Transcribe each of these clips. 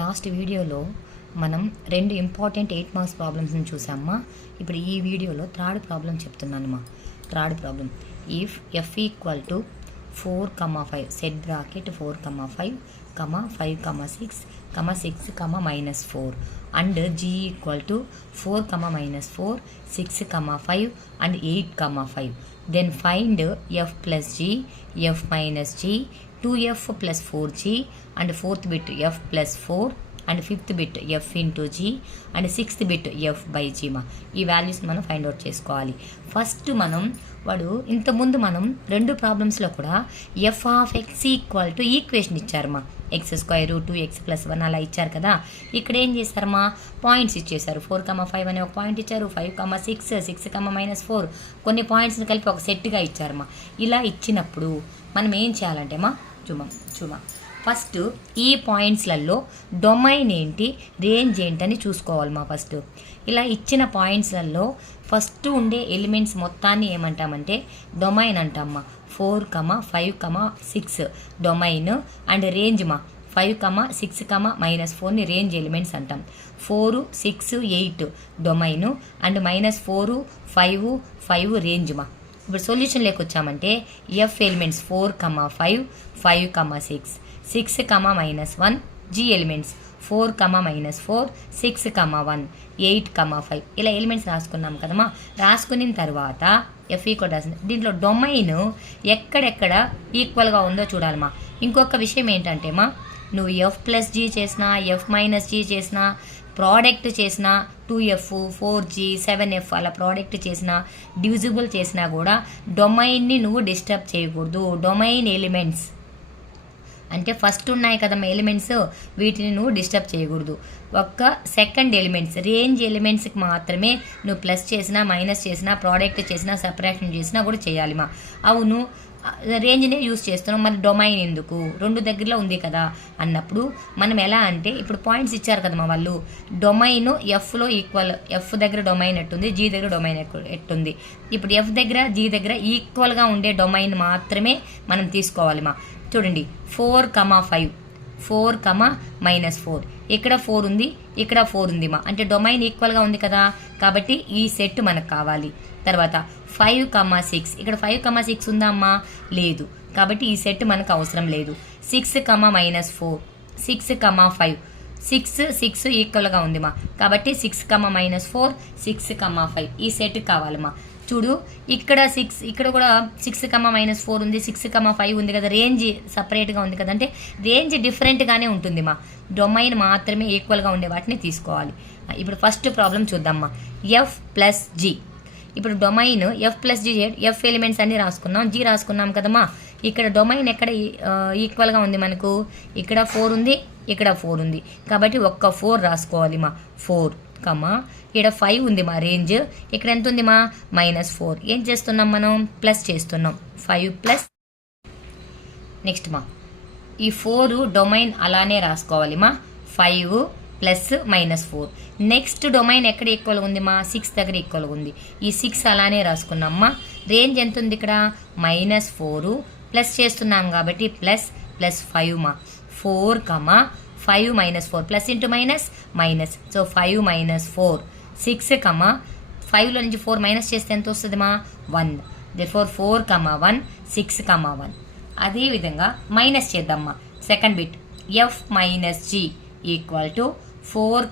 Last వీడియోలో మనం 2 important 8 marks ప్రాబ్లమ్స్ని చూసామ్మా. ఇప్పుడు ఈ వీడియోలో థర్డ్ ప్రాబ్లం చెప్తున్నానమ్మా. Third problem, if F equal to 4, 5 set bracket 4, 5, 5, 6, 6, -4 and g equal to 4, -4, 6, 5 and 8, 5. Then find f plus g, f minus g, 2f plus 4g and 4th bit f plus 4 and 5th bit f into g and 6th bit f by g మా. ఈ values మనం find out చేసుకోవాలి. First మనం ఇంతకుముందు మనం 2 ప్రాబ్లమ్స్లో కూడా F of X equal to equation ఇచ్చారమ్మా. x² 2x + 1 అలా ఇచ్చారు కదా. ఇక్కడ ఏం చేశారమ్మా, పాయింట్స్ ఇచ్చేసారు. 4, 5 అనే ఒక పాయింట్ ఇచ్చారు, 5, 6, 6, -4 కొన్ని పాయింట్స్ని కలిపి ఒక సెట్గా ఇచ్చారమ్మా. ఇలా ఇచ్చినప్పుడు మనం ఏం చేయాలంటే చూమా ఫస్ట్ ఈ పాయింట్స్లలో డొమైన్ ఏంటి, రేంజ్ ఏంటని చూసుకోవాలమ్మా. ఫస్ట్ ఇలా ఇచ్చిన పాయింట్స్లలో ఫస్ట్ ఉండే ఎలిమెంట్స్ మొత్తాన్ని ఏమంటామంటే డొమైన్ అంటామ్మా. 4, 5, 6 డొమైన్ అండ్ రేంజ్ మా 5, 6, -4ని రేంజ్ ఎలిమెంట్స్ అంటాం. 4, 6, 8 డొమైను అండ్ -4, 5, 5 రేంజ్ మా. ఇప్పుడు సొల్యూషన్ లేకొచ్చామంటే ఎఫ్ ఎలిమెంట్స్ 4, 5, 5, 6, 6, -1 జీ ఎలిమెంట్స్ 4, -4, 6, 1, 8, 5 ఇలా ఎలిమెంట్స్ రాసుకున్నాం కదమ్మా. రాసుకున్న తర్వాత ఎఫ్ ఈక్వల్ రాసింది. దీంట్లో డొమైన్ ఎక్కడెక్కడ ఈక్వల్గా ఉందో చూడాలమ్మా. ఇంకొక విషయం ఏంటంటే నువ్వు ఎఫ్ ప్లస్ జీ చేసినా, ఎఫ్ మైనస్ జీ చేసినా, ప్రోడక్ట్ చేసినా, 2f, 4g, 7f అలా ప్రోడక్ట్ చేసినా, డివిజిబుల్ చేసినా కూడా డొమైన్ని నువ్వు డిస్టర్బ్ చేయకూడదు. డొమైన్ ఎలిమెంట్స్ అంటే ఫస్ట్ ఉన్నాయి కదమ్మా ఎలిమెంట్స్, వీటిని నువ్వు డిస్టర్బ్ చేయకూడదు. ఒక్క సెకండ్ ఎలిమెంట్స్, రేంజ్ ఎలిమెంట్స్కి మాత్రమే నువ్వు ప్లస్ చేసినా, మైనస్ చేసినా, ప్రోడక్ట్ చేసినా, సబ్ట్రాక్షన్ చేసినా కూడా చేయాలి మా. అవును రేంజ్నే యూస్ చేస్తున్నాం, మరి డొమైన్ ఎందుకు, 2 దగ్గరలో ఉంది కదా అన్నప్పుడు మనం ఎలా అంటే ఇప్పుడు పాయింట్స్ ఇచ్చారు కదమ్మా వాళ్ళు. డొమైన్ ఎఫ్లో ఈక్వల్, ఎఫ్ దగ్గర డొమైన్ ఎట్టుంది, జీ దగ్గర డొమైన్ ఎట్టుంది. ఇప్పుడు ఎఫ్ దగ్గర జీ దగ్గర ఈక్వల్గా ఉండే డొమైన్ మాత్రమే మనం తీసుకోవాలి మా. చూడండి 4, 5, 4, -4 ఇక్కడ 4 ఉంది, ఇక్కడ 4 ఉంది మా. అంటే డొమైన్ ఈక్వల్గా ఉంది కదా, కాబట్టి ఈ సెట్ మనకు కావాలి. తర్వాత 5, 6 ఇక్కడ 5, 6 ఉందా అమ్మా, లేదు, కాబట్టి ఈ సెట్ మనకు అవసరం లేదు. 6, -4, 6, 5 6 ఈక్వల్గా ఉంది మా, కాబట్టి 6, -4, 6, 5 ఈ సెట్ కావాలమ్మా. చూడు ఇక్కడ 6, ఇక్కడ కూడా 6, -4 ఉంది, 6, 5 ఉంది కదా, రేంజ్ సపరేట్గా ఉంది కదా, అంటే రేంజ్ డిఫరెంట్గానే ఉంటుంది మా. డొమైన్ మాత్రమే ఈక్వల్గా ఉండే వాటిని తీసుకోవాలి. ఇప్పుడు ఫస్ట్ ప్రాబ్లం చూద్దామ్మా. ఎఫ్ ప్లస్ జీ, ఇప్పుడు domain F plus G, F elements అన్ని రాసుకున్నాం, జీ రాసుకున్నాం కదమ్మా. ఇక్కడ డొమైన్ ఎక్కడ ఈక్వల్గా ఉంది మనకు, ఇక్కడ 4 ఉంది, ఇక్కడ 4 ఉంది, కాబట్టి ఒక్క 4 రాసుకోవాలి మా. 4, ఇక్కడ 5 ఉంది మా రేంజ్, ఇక్కడ ఎంత ఉంది మా -4. ఏం చేస్తున్నాం మనం, ప్లస్ చేస్తున్నాం. 5 ప్లస్ నెక్స్ట్ మా ఈ 4 డొమైన్ అలానే రాసుకోవాలి మా. 5 ప్లస్ -4 నెక్స్ట్ డొమైన్ ఎక్కడ ఈక్వల్గా ఉంది మా, 6 దగ్గర ఈక్వల్గా ఉంది. ఈ 6 అలానే రాసుకున్నామ్మా. రేంజ్ ఎంత ఉంది ఇక్కడ -4 ప్లస్ చేస్తున్నాం కాబట్టి ప్లస్ 5 మా. 4, 5 -4 ప్లస్ ఇంటూ మైనస్, సో 5 -4 6, 5లో నుంచి 4 మైనస్ చేస్తే ఎంత వస్తుంది మా, 1. therefore 4, 1 6, 1. అదేవిధంగా మైనస్ చేద్దామ్మా. Second bit F minus G equal to 4,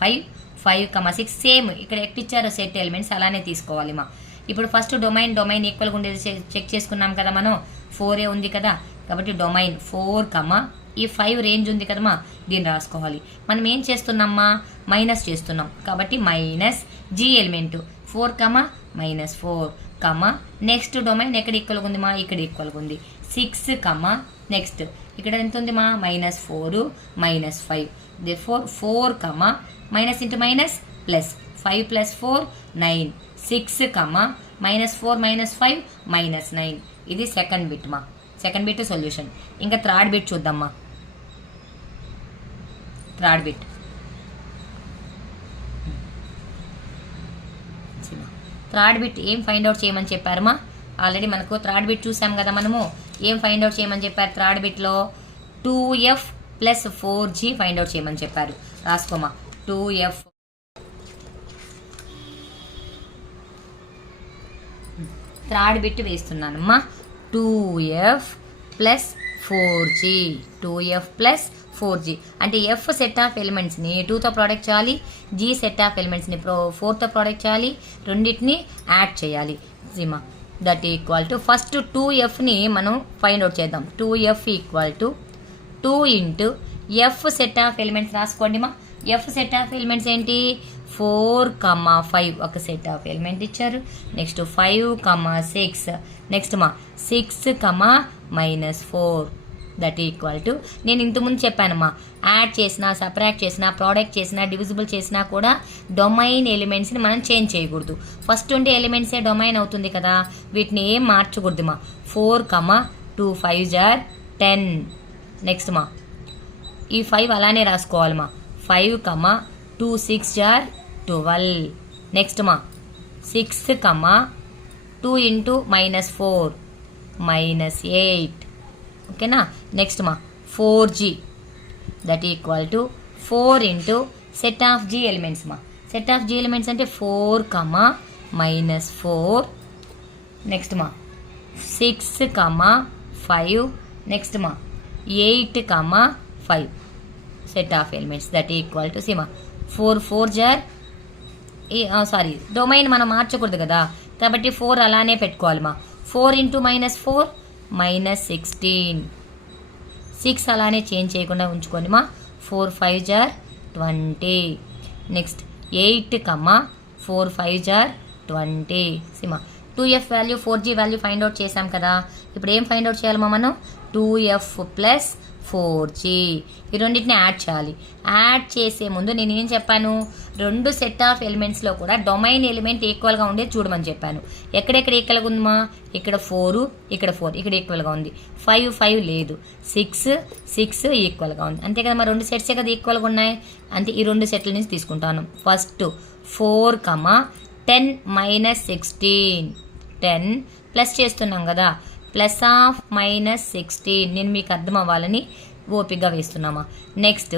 5, 5, 6 same ఇక్కడ ఎక్కిచ్చారో సెట్ ఎలిమెంట్స్ అలానే తీసుకోవాలి మా. ఇప్పుడు ఫస్ట్ డొమైన్ ఈక్వల్గా ఉండేది చెక్ చేసుకున్నాం కదా మనం. 4 ఉంది కదా, కాబట్టి డొమైన్ 4, ఈ 5 రేంజ్ ఉంది కదమ్మా, దీన్ని రాసుకోవాలి. మనం ఏం చేస్తున్నామ్మా, మైనస్ చేస్తున్నాం, కాబట్టి minus G element 4, -4, next domain ఎక్కడ ఈక్వల్గా ఉంది మా, ఇక్కడ ఈక్వల్గా ఉంది. 6, నెక్స్ట్ ఇక్కడ ఎంత ఉంది మా, -4, -5. therefore 4, minus into minus plus, 5 + 4 9, 6, -4 -5 -9. ఇది సెకండ్ బిట్ మా. Second bit solution. ఇంకా థర్డ్ బిట్ చూద్దామ్మా. థర్డ్ బిట్ ఏం ఫైండ్ అవుట్ చేయమని చెప్పారమ్మా. ఆల్రెడీ మనకు థర్డ్ బిట్ చూసాం కదా మనము. ఏం ఫైండ్ అవుట్ చేయమని చెప్పారు థర్డ్ బిట్లో, 2f plus 4G find out చేయమని చెప్పారు. రాసుకోమా. 2F థర్డ్ బిట్ వేస్తున్నానమ్మా. 2F plus 4G 2F plus 4G అంటే F సెట్ ఆఫ్ ఎలిమెంట్స్ని 2తో ప్రోడక్ట్ చేయాలి, G సెట్ ఆఫ్ ఎలిమెంట్స్ని 4తో ప్రోడక్ట్ చేయాలి, రెండింటిని యాడ్ చేయాలి. సిమా దట్ ఈక్వల్ టు ఫస్ట్ 2Fని మనం ఫైండ్ అవుట్ చేద్దాం. 2F equal to 2 into F set of elements రాసుకోండి మా. F సెట్ ఆఫ్ ఎలిమెంట్స్ ఏంటి? 4, 5 ఒక సెట్ ఆఫ్ ఎలిమెంట్ ఇచ్చారు. నెక్స్ట్ 5, 6 నెక్స్ట్ మా 6, -4 దట్ ఈక్వల్ టు నేను ఇంతకుముందు చెప్పానమ్మా, యాడ్ చేసినా సపరాక్ట్ చేసినా ప్రోడక్ట్ చేసినా డివిజిబుల్ చేసినా కూడా డొమైన్ ఎలిమెంట్స్ని మనం చేంజ్ చేయకూడదు. ఫస్ట్ ఉండే ఎలిమెంట్సే డొమైన్ అవుతుంది కదా, వీటిని ఏం మార్చకూడదు మా. 4, 2 5 are 10 నెక్స్ట్ మా ఈ 5 అలానే రాసుకోవాలి మా. 5, 2 6 are 12 నెక్స్ట్ మా 6, 2 ఇంటూ -4 -8 ఓకేనా. నెక్స్ట్ మా 4G that equal to 4 into set of G elements మా. సెట్ ఆఫ్ G ఎలిమెంట్స్ అంటే 4, -4 నెక్స్ట్ మా 6, 5 నెక్స్ట్ మా 8, 5 set of elements that equal to సిమా 4 జార్ డొమైన్ మనం మార్చకూడదు కదా, కాబట్టి 4 అలానే పెట్టుకోవాలి మా. 4 ఇంటూ -4 -16 6 అలానే చేంజ్ చేయకుండా ఉంచుకోండి మా. 4 5 జార్ 20 నెక్స్ట్ 8, 4 5 జార్ 20 సిమా 2F value 4G value find out చేసాం కదా. ఇప్పుడు ఏం ఫైండ్ అవుట్ చేయాలమ్మా మనం? 2F ప్లస్ 4G ఈ రెండింటిని యాడ్ చేయాలి. యాడ్ చేసే ముందు నేను ఏం చెప్పాను? రెండు సెట్ ఆఫ్ ఎలిమెంట్స్లో కూడా డొమైన్ ఎలిమెంట్ ఈక్వల్గా ఉండేది చూడమని చెప్పాను. ఎక్కడెక్కడ ఈక్వల్గా ఉందమ్మా? ఇక్కడ 4, ఇక్కడ 4 ఇక్కడ ఈక్వల్గా ఉంది. 5 5 లేదు. 6 6 ఈక్వల్గా ఉంది. అంతే కదా, మరి రెండు సెట్సే కదా ఈక్వల్గా ఉన్నాయి. అంతే ఈ రెండు సెట్ల నుంచి తీసుకుంటాను. ఫస్ట్ 4, 10 -16 10 ప్లస్ చేస్తున్నాం కదా, ప్లస్ ఆఫ్ -16 నేను మీకు అర్థం అవ్వాలని ఓపికగా వేస్తున్నామా. నెక్స్ట్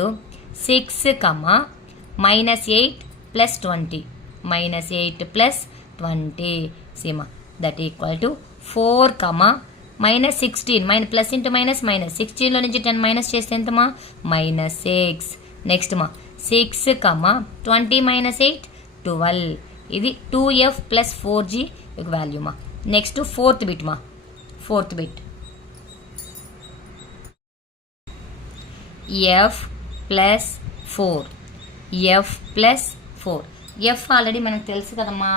6, -8 ప్లస్ 20 -8 ప్లస్ 20 సీమా that equal to 4, -16 plus into -16లో నుంచి 10 మైనస్ చేస్తే ఎంతమా? -6 నెక్స్ట్ మా 6, 20 -8 12 ఇది 2F ప్లస్ 4G ఒక వాల్యూ మా. నెక్స్ట్ ఫోర్త్ బిట్ మా. Fourth bit F plus 4 F plus 4 F already మనకు తెలుసు కదమ్మా.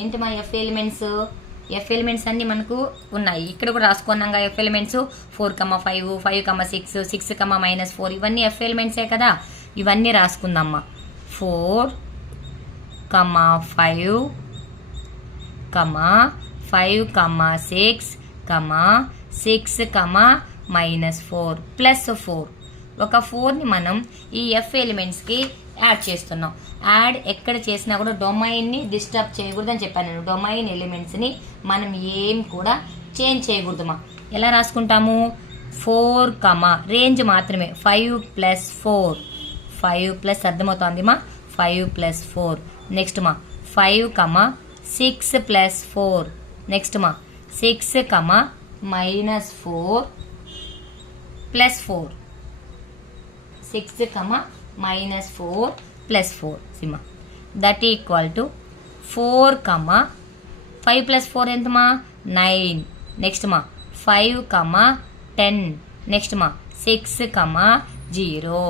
ఏంటి మా F ఎలిమెంట్స్ అన్నీ మనకు ఉన్నాయి. ఇక్కడ కూడా రాసుకున్నాగా F ఎలిమెంట్స్ 4, 5 5, 6 6, -4 ఇవన్నీ F ఎలిమెంట్సే కదా. ఇవన్నీ రాసుకుందామ్మా. 4, 5 5, 6, 6, -4 ప్లస్ 4 ఒక 4ని మనం ఈ F ఎలిమెంట్స్కి యాడ్ చేస్తున్నాం. యాడ్ ఎక్కడ చేసినా కూడా డొమైన్ని డిస్టర్బ్ చేయకూడదని చెప్పాను నేను. డొమైన్ ఎలిమెంట్స్ని మనం ఏం కూడా చేంజ్ చేయకూడదుమా. ఎలా రాసుకుంటాము? 4, రేంజ్ మాత్రమే 5 + 4 5 ప్లస్ అర్థమవుతుంది మా. 5 + 4 నెక్స్ట్ మా 5, 6 + 4 నెక్స్ట్ మా 6, -4 ప్లస్ 4 6, -4 ప్లస్ 4 సిమా దట్ ఈక్వల్ టు 4, 5 + 4 ఎంతమా? 9 నెక్స్ట్ మా 5, 10 నెక్స్ట్ మా 6, 0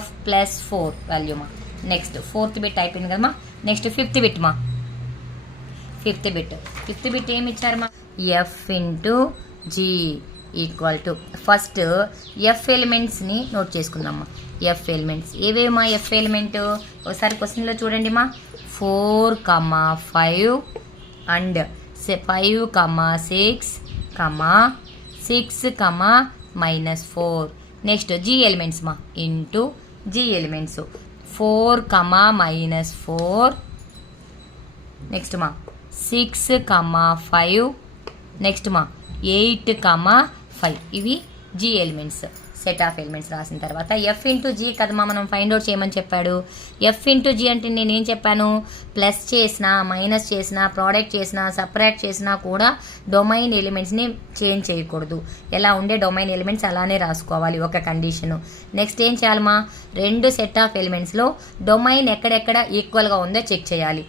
F ప్లస్ 4 వాల్యూ మా. నెక్స్ట్ ఫోర్త్ బిట్ అయిపోయింది కదమ్మా. నెక్స్ట్ ఫిఫ్త్ బిట్ మా. ఫిఫ్త్ బిట్ ఏమి ఇచ్చారు మా? F into G equal to first F ఎలిమెంట్స్ని నోట్ చేసుకుందామా. F ఎలిమెంట్స్ ఏవేమా? F ఎలిమెంట్ ఒకసారి క్వశ్చన్లో చూడండి మా. 4, 5 అండ్ 5, 6, 6, -4 నెక్స్ట్ G ఎలిమెంట్స్ మా. ఇంటూ G ఎలిమెంట్స్ 4, -4 నెక్స్ట్ మా 6, 5 నెక్స్ట్ మా 8, 5 ఇవి G elements. Set of elements రాసిన తర్వాత ఎఫ్ ఇంటూ జీ కదమ్మా మనం ఫైండ్ అవుట్ చేయమని చెప్పాడు. ఎఫ్ ఇంటూ జీ అంటే నేనేం చెప్పాను, ప్లస్ చేసినా మైనస్ చేసినా ప్రోడక్ట్ చేసినా సపరేట్ చేసినా కూడా డొమైన్ ఎలిమెంట్స్ని చేంజ్ చేయకూడదు. ఎలా ఉండే డొమైన్ ఎలిమెంట్స్ అలానే రాసుకోవాలి ఒక కండిషను. నెక్స్ట్ ఏం చేయాలమ్మా, రెండు సెట్ ఆఫ్ ఎలిమెంట్స్లో డొమైన్ ఎక్కడెక్కడ ఈక్వల్గా ఉందో చెక్ చేయాలి.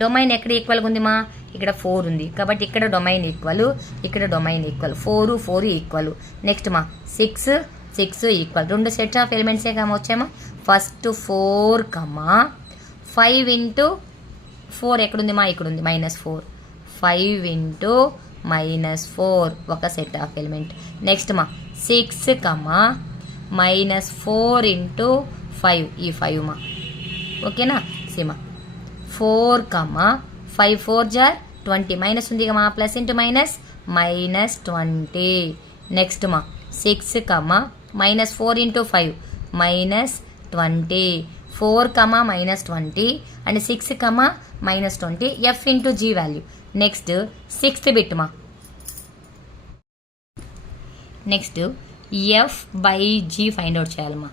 డొమైన్ ఎక్కడ ఈక్వల్గా ఉందిమా, ఇక్కడ 4 ఉంది కాబట్టి ఇక్కడ డొమైన్ ఈక్వల్, ఇక్కడ డొమైన్ ఈక్వల్, 4 ఈక్వల్. నెక్స్ట్ మా 6 ఈక్వల్. రెండు సెట్ ఆఫ్ ఎలిమెంట్సే వచ్చామా. ఫస్ట్ 4, 5 ఇంటూ 4 ఎక్కడుంది మా, ఇక్కడ ఉంది -4. 5 ఇంటూ -4 ఒక సెట్ ఆఫ్ ఎలిమెంట్. నెక్స్ట్ మా 6, -4 ఇంటూ 5 ఈ 5 మా. ఓకేనా సిమా 4, 5 4 జార్ 20 మైనస్ ఉంది మా, ప్లస్ ఇంటూ మైనస్ -20. నెక్స్ట్ మా 6, -4 into 5 -20. 4, -20 and 6, -20 F into G value. Next 6th bit మా. Next F by G find out చేయాలమ్మా.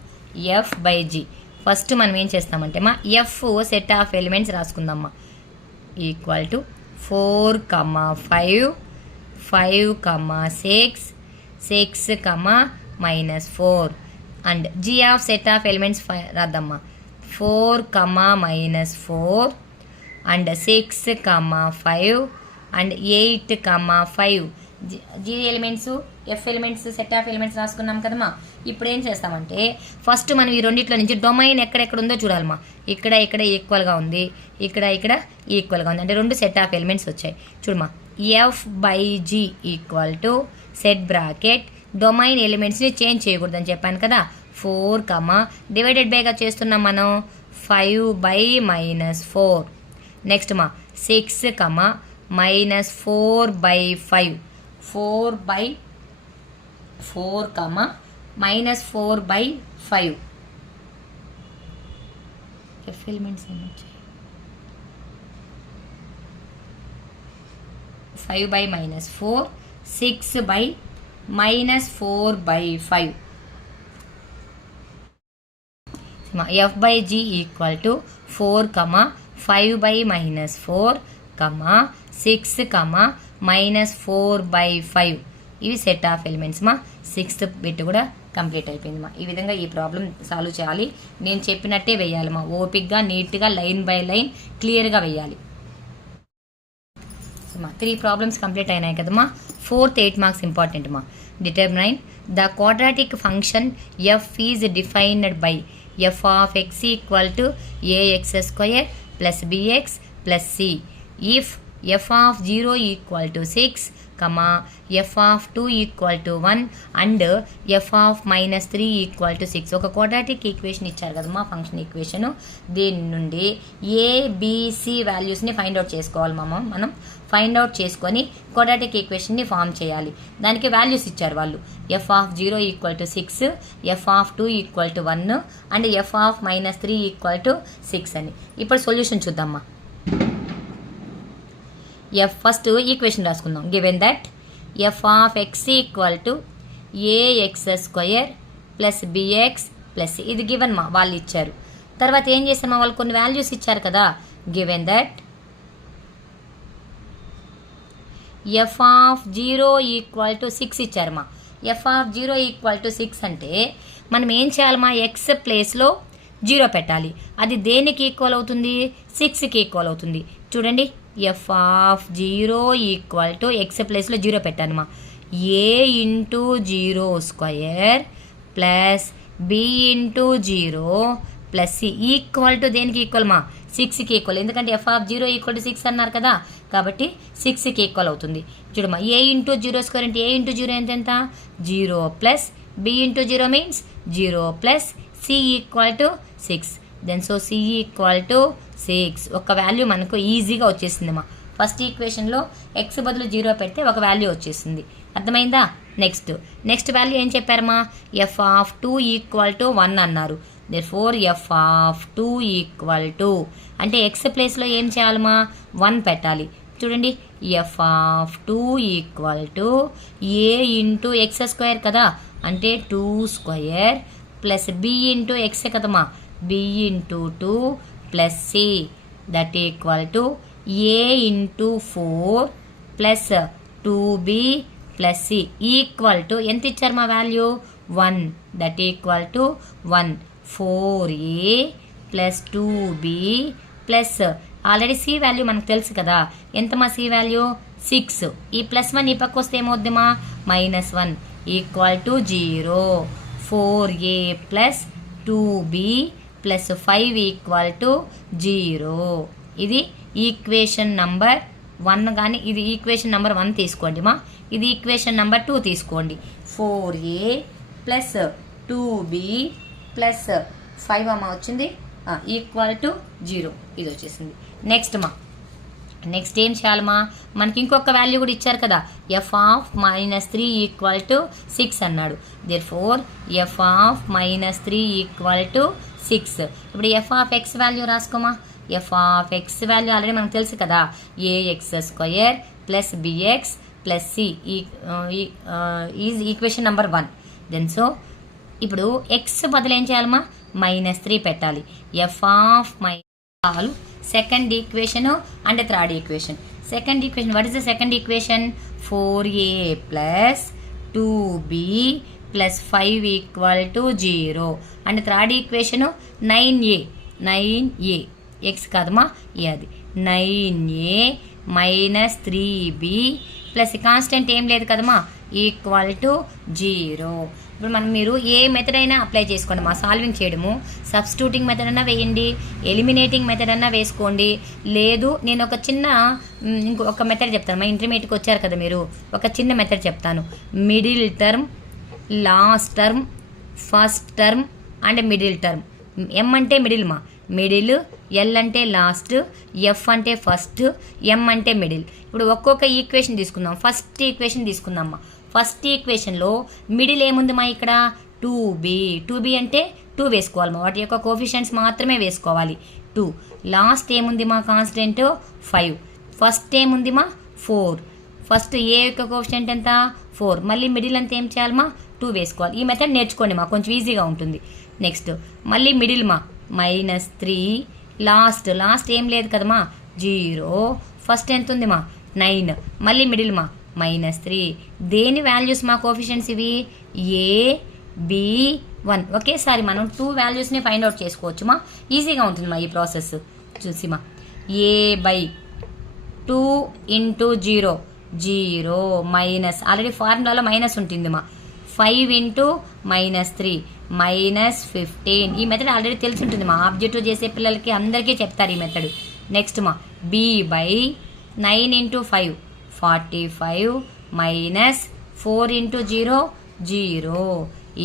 ఎఫ్ బై జీ ఫస్ట్ మనం ఏం చేస్తామంటే మా ఎఫ్ సెట్ ఆఫ్ ఎలిమెంట్స్ రాసుకుందామా. Equal to 4, 5, 6, 6, and G of set of elements రాద్దామా. 4, -4 and 6, 5 and 8, 5 G elements F elements set of elements రాసుకున్నాం కదమ్మా. ఇప్పుడు ఏం చేస్తామంటే ఫస్ట్ మనం ఈ రెండిట్లో నుంచి డొమైన్ ఎక్కడెక్కడ ఉందో చూడాలమ్మా. ఇక్కడ ఈక్వల్గా ఉంది, ఇక్కడ ఈక్వల్గా ఉంది, అంటే రెండు సెట్ ఆఫ్ ఎలిమెంట్స్ వచ్చాయి. చూడమ్మా F by G equal to set bracket domain ఎలిమెంట్స్ని చేంజ్ చేయకూడదని చెప్పాను కదా. 4, డివైడెడ్ బైగా చేస్తున్నాం మనం 5/-4. నెక్స్ట్ మా 6, -4/5 4/4, -4/5 ఎఫ్ ఎలిమెంట్స్ ఏమి వచ్చాయి 5/-4 6/-4/5 F by G equal to 4, 5/-4, 6, -4/5 ఇవి సెట్ ఆఫ్ ఎలిమెంట్స్ మా. 6th బిట్ కూడా కంప్లీట్ అయిపోయింది మా. ఈ విధంగా ఈ ప్రాబ్లం సాల్వ్ చేయాలి. నేను చెప్పినట్టే వేయాలి మా, ఓపిక్గా నీట్గా లైన్ బై లైన్ క్లియర్గా వేయాలి మా. 3 ప్రాబ్లమ్స్ కంప్లీట్ అయినాయి కదమ్మా. 4th 8 మార్క్స్ ఇంపార్టెంట్ మా. Determine the quadratic function F is defined by F of X equal to ax² + bx + c if f of 0 equal to 6, f of 2 equal to 1 and f of -3 equal to 6. ఒక quadratic equation ఇచ్చారు కదమ్మా function equation. దీని నుండి ABC వాల్యూస్ని find out చేసుకోవాలి మనం. Find out చేసుకొని quadratic ఈక్వేషన్ని ఫామ్ చేయాలి. దానికి వాల్యూస్ ఇచ్చారు వాళ్ళు. f of 0 equal to 6, f of 2 equal to 1 and f of -3 equal to 6 అని. ఇప్పుడు సొల్యూషన్ చూద్దామా. ఎఫ్ ఫస్ట్ ఈక్వేషన్ రాసుకుందాం. Given that F of X equal to ax² + bx + c ఇది గివెన్ మా, వాళ్ళు ఇచ్చారు. తర్వాత ఏం చేసామా, వాళ్ళు కొన్ని వాల్యూస్ ఇచ్చారు కదా. Given that F of 0 equal to 6 ఇచ్చారు మా. ఎఫ్ ఆఫ్ 0 ఈక్వల్ టు 6 అంటే మనం ఏం చేయాలమ్మా, ఎక్స్ ప్లేస్లో 0 పెట్టాలి. అది దేనికి ఈక్వల్ అవుతుంది, 6కి ఈక్వల్ అవుతుంది. చూడండి F of 0 equal to X ప్లేస్లో 0 పెట్టాను మా. a into 0² plus b into 0 plus c equal to దేనికి ఈక్వల్ మా, 6కి ఈక్వల్. ఎందుకంటే ఎఫ్ ఆఫ్ 0 ఈక్వల్ టు 6 అన్నారు కదా, కాబట్టి 6కి ఈక్వల్ అవుతుంది. చూడమ్మా a ఇంటూ 0² అంటే a ఇంటూ 0 ఎంత 0 plus b into 0 means 0 plus c equal to 6. Then so c equal to 6. ఒక వాల్యూ మనకు ఈజీగా వచ్చేసింది మా. ఫస్ట్ ఈక్వేషన్లో ఎక్స్ బదులు 0 పెడితే ఒక వాల్యూ వచ్చేసింది. అర్థమైందా. నెక్స్ట్ వాల్యూ ఏం చెప్పారమ్మా, ఎఫ్ ఆఫ్ 2 ఈక్వల్ టు 1 అన్నారు. Therefore F of 2 equal to అంటే ఎక్స్ ప్లేస్లో ఏం చేయాలమ్మా, 1 పెట్టాలి. చూడండి F of 2 equal to a into x² కదా, అంటే 2 square plus B into X కదమ్మా, B into 2 plus C that equal to A into 4 plus 2b plus C equal to ఎంత ఇచ్చారు మా value 1 that equal to 1 4a plus 2b plus already c value మనకు తెలుసు కదా, ఎంత మా C value 6. ఈ ప్లస్ 1 ఈ పక్క వస్తే ఏమవుద్దిమా -1 equal to 0. 4a plus 2b plus 5 equal to 0. ఇది ఈక్వేషన్ నంబర్ 1 కానీ ఇది ఈక్వేషన్ నెంబర్ 1 తీసుకోండి మా, ఇది ఈక్వేషన్ నెంబర్ 2 తీసుకోండి. 4a ప్లస్ 2b ప్లస్ 5 అమ్మ వచ్చింది ఈక్వల్ టు 0. ఇది వచ్చేసింది. నెక్స్ట్ ఏం చేయాలమ్మా, మనకి ఇంకొక వాల్యూ కూడా ఇచ్చారు కదా, ఎఫ్ ఆఫ్ -3 ఈక్వల్ టు 6 అన్నాడు. Therefore F of -3 equal to 6. ఇప్పుడు ఎఫ్ ఆఫ్ ఎక్స్ వాల్యూ రాసుకోమా. F of X value already మనకు తెలుసు కదా, A X square plus B X plus C is equation number 1. Then so ఇప్పుడు ఎక్స్ బదులు ఏం చేయాలమ్మా, -3 పెట్టాలి. F of second equation and third equation. Second equation what is the second equation, 4a plus 2b plus 5 equal to 0. And third equation 9a X కాదమ్మా ఏ, అది 9a minus 3b plus constant ఏం లేదు కదమ్మా equal to 0. ఇప్పుడు మనం మీరు ఏ method అయినా apply చేసుకోండి మా, సాల్వింగ్ చేయడము, సబ్స్టిట్యూటింగ్ మెథడ్ అన్నా వేయండి, ఎలిమినేటింగ్ మెథడ్ అన్నా వేసుకోండి. లేదు నేను ఒక చిన్న ఇంకొక మెథడ్ చెప్తాను, మా ఇంటర్మీడియట్కి వచ్చారు కదా మీరు, ఒక చిన్న మెథడ్ చెప్తాను. Middle term, last term, first term and middle term. M అంటే మిడిల్ మా, మిడిల్, ఎల్ అంటే లాస్ట్, ఎఫ్ అంటే ఫస్ట్, ఎం అంటే మిడిల్. ఇప్పుడు ఒక్కొక్క ఈక్వేషన్ తీసుకుందాం. ఫస్ట్ ఈక్వేషన్ తీసుకుందామా. ఫస్ట్ ఈక్వేషన్లో మిడిల్ ఏముంది మా, ఇక్కడ 2b అంటే 2 వేసుకోవాలి మా, వాటి యొక్క కోఫిషియంట్స్ మాత్రమే వేసుకోవాలి 2. లాస్ట్ ఏముంది మా కాన్స్టెంట్ 5. ఫస్ట్ ఏముంది మా 4. ఫస్ట్ ఏ యొక్క కోఫిషియంట్ ఎంత 4, మళ్ళీ మిడిల్ అంతా ఏం చేయాలి మా 2 వేసుకోవాలి. ఈ మెథడ్ నేర్చుకోండి మా, కొంచెం ఈజీగా ఉంటుంది. నెక్స్ట్ మళ్ళీ మిడిల్ మా -3, లాస్ట్ ఏం లేదు కదమ్మా 0, ఫస్ట్ ఎంత ఉంది మా 9, మళ్ళీ మిడిల్ మా -3. దేని వాల్యూస్ మా కోఫిషియన్స్ ఇవి, ఏ బి 1. ఒకేసారి మనం 2 వాల్యూస్ని ఫైండ్ అవుట్ చేసుకోవచ్చు మా, ఈజీగా ఉంటుంది మా ఈ ప్రాసెస్. చూసి మా a/2 ఇంటూ 0 మైనస్, ఆల్రెడీ ఫార్ములాలో మైనస్ ఉంటుంది మా, 5 ఇంటూ -3 -15. ఈ మెథడ్ ఆల్రెడీ తెలిసి ఉంటుంది మా, ఆబ్జెక్టివ్ చేసే పిల్లలకి అందరికీ చెప్తారు ఈ మెథడ్. నెక్స్ట్ మా b/9 into 5 45 minus 4 into 0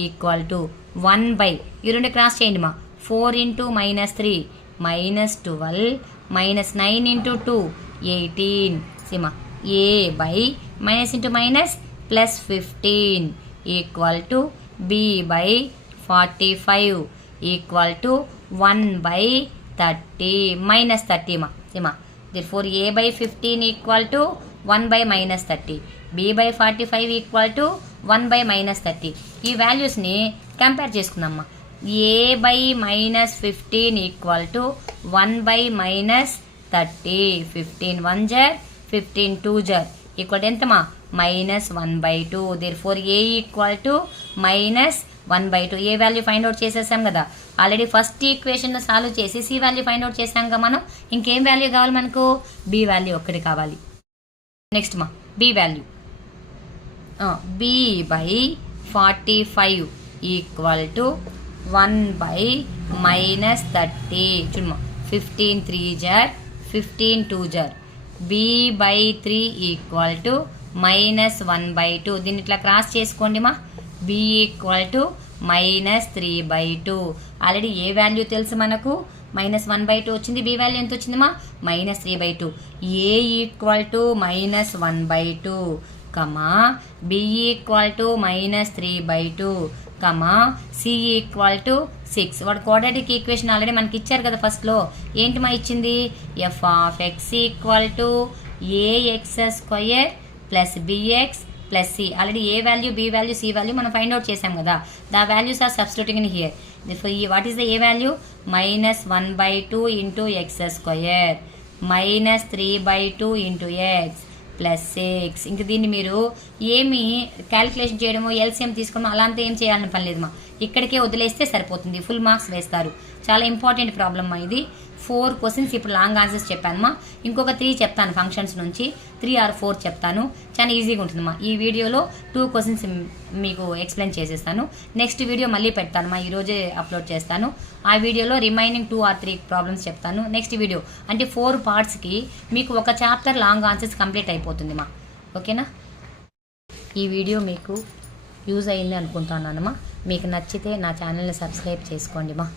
equal to 1/, ఈ రెండు క్రాస్ చేయండి మా, 4 ఇంటూ -3 -12 -9 ఇంటూ 2 18. సిమా a/, minus into minus plus 15 equal to b/45 equal to 1/30 -30 మా. సిమా therefore a/15 equal to 1/-30, b/45 equal to 1/-30. ఈ వాల్యూస్ని కంపేర్ చేసుకుందామా. a/-15 ఈక్వల్ టు 1/-30, 15 1 జర్ 15 2 జర్ ఈక్వల్ ఎంతమా -1/2. Therefore a equal to -1/2. A value find out చేసేసాం కదా ఆల్రెడీ, ఫస్ట్ ఈక్వేషన్ సాల్వ్ చేసి సి వాల్యూ ఫైండ్ అవుట్ చేసాం కదా మనం. ఇంకేం వాల్యూ కావాలి మనకు, బి వాల్యూ ఒక్కటి కావాలి. నెక్స్ట్ మా B value, b/45 equal to 1/-30. చూడమ్మా 15 3 జర్ 15 2 జర్, b/3 ఈక్వల్ టు -1/2. దీన్ని ఇట్లా క్రాస్ చేసుకోండి మా, b equal to -3/2. Already a value తెలుసు మనకు, -1/2 వచ్చింది. బి వాల్యూ ఎంత వచ్చింది మా -3/2. A equal to -1/2 comma, B equal to -3/2 comma, C equal to 6. వాడు క్వాడ్రాటిక్ ఈక్వేషన్ ఆల్రెడీ మనకి ఇచ్చారు కదా ఫస్ట్లో. ఏంటి మా ఇచ్చింది, f of X equal to ax² plus bx plus c. Already a value, b value, c value మనం find out చేసాం కదా. The values are substituting in here. What is the a value? -1/2 into x square -3/2 into x plus 6. ఇంక దీన్ని మీరు ఏమి calculation చేయడమో LCM తీసుకోవడమో అలాంటి ఏం చేయాలని పని లేదు మా. ఇక్కడికే వదిలేస్తే సరిపోతుంది, ఫుల్ మార్క్స్ వేస్తారు. చాలా ఇంపార్టెంట్ ప్రాబ్లమ్ మా ఇది. 4 క్వశ్చన్స్ ఇప్పుడు లాంగ్ ఆన్సర్స్ చెప్పానమ్మా. ఇంకొక 3 చెప్తాను ఫంక్షన్స్ నుంచి, 3 or 4 చెప్తాను. చాలా ఈజీగా ఉంటుందమ్మా. ఈ వీడియోలో 2 క్వశ్చన్స్ మీకు ఎక్స్ప్లెయిన్ చేసేస్తాను. నెక్స్ట్ వీడియో మళ్ళీ పెడతానమ్మా, ఈరోజే అప్లోడ్ చేస్తాను. ఆ వీడియోలో రిమైనింగ్ 2 or 3 ప్రాబ్లమ్స్ చెప్తాను. నెక్స్ట్ వీడియో అంటే 4 పార్ట్స్కి మీకు ఒక చాప్టర్ లాంగ్ ఆన్సర్స్ కంప్లీట్ అయిపోతుంది మా. ఓకేనా? ఈ వీడియో మీకు యూజ్ అయింది అనుకుంటున్నానమ్మా. మీకు నచ్చితే నా ఛానల్ని సబ్స్క్రైబ్ చేసుకోండి మా.